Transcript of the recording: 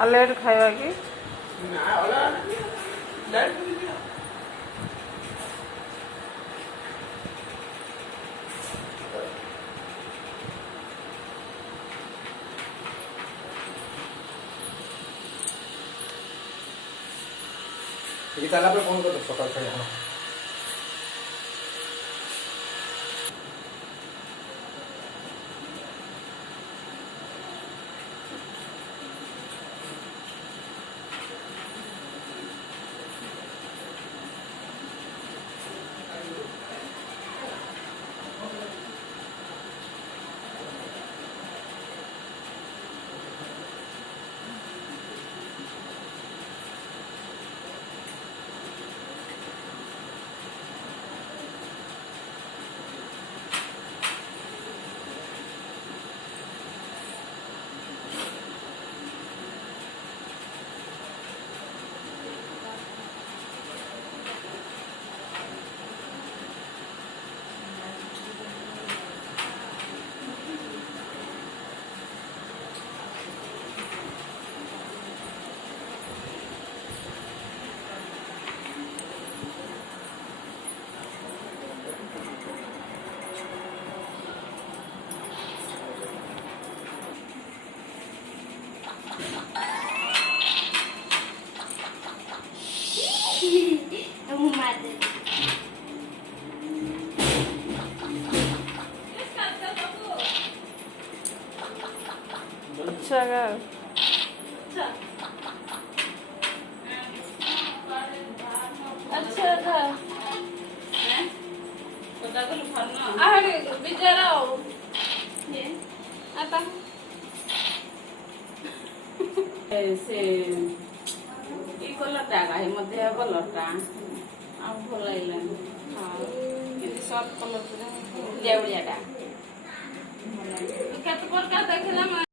आ late खाइबा कि ताला पे फोन कर सकाल से अच्छा का अच्छा था अरे बिचारा आता से ई कलरटा है मध्य कलरटा आ भल लागलानी हाँ ये सब कलर पूरा उड़िया उड़ियाटा केते प्रकार देखला